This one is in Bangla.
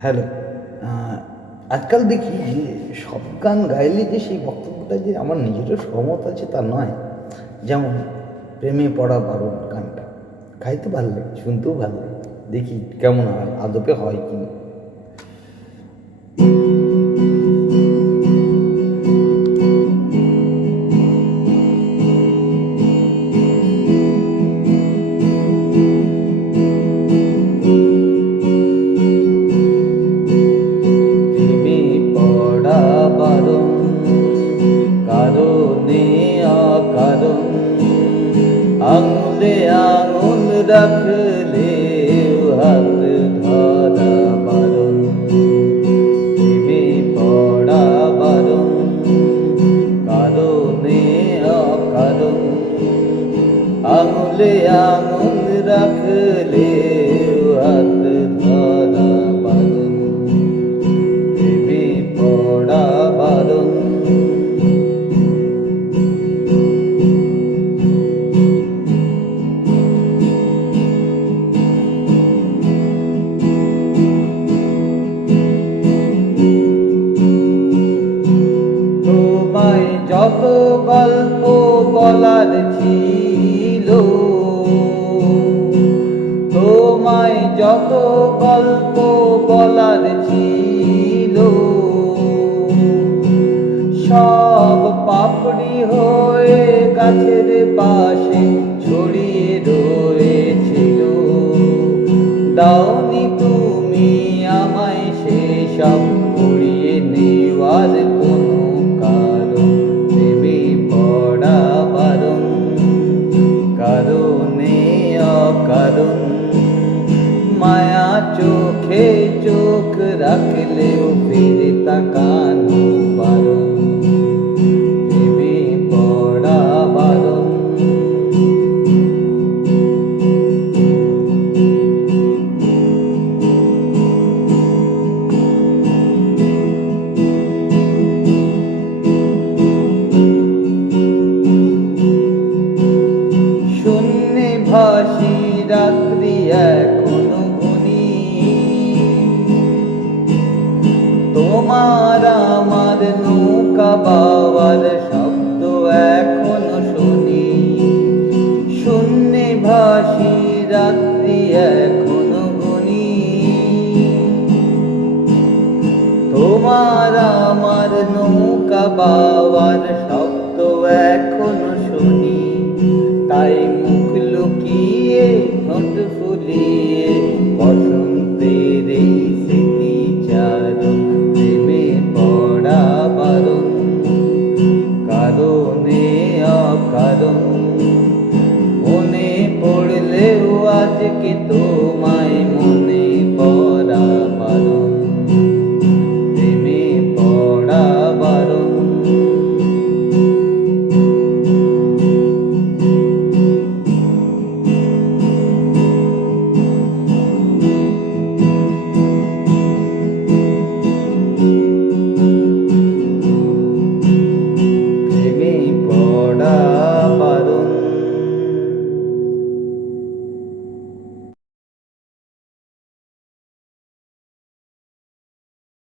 হ্যালো। আজকাল দেখি যে সব গান গাইলে যে সেই বক্তব্যটা যে আমার নিজেরও সহমত আছে তা নয়। যেমন, প্রেমে পড়া বারণ গানটা। গাইতে ভালো লাগে শুনতেও ভালো লাগে দেখি কেমন হয় আদপে হয় কি না আঙুলে আঙুল রাখলে হাত ধরা বারণ প্রেমে পড়া বারণ কারণে অকারণ। আঙুলে আঙুল রাখলে বলার ছিল তোমায় যত গল্প বলার ছিল, সব পাপড়ি হয়ে গাছের পাশে ছড়িয়ে রয়েছিল। দাওনি তুমি আমায় সেসব কুড়িয়ে নেওয়ার চোখে চোখ রাখলেও ফিরে তাকানো বারণ দেবে পড়া বারণ। শূন্যে ভাসি রাত্রি এখনও বাবার শব্দ এখনও শুনি, তাই মুখ লুকিয়ে ঠোঁট ফুলিয়ে বসন্তের এই স্মৃতিচারণ প্রেমে পড়া বারণ, কারণে অকারণ। মনে পড়লেও আজকে তোমায় মনে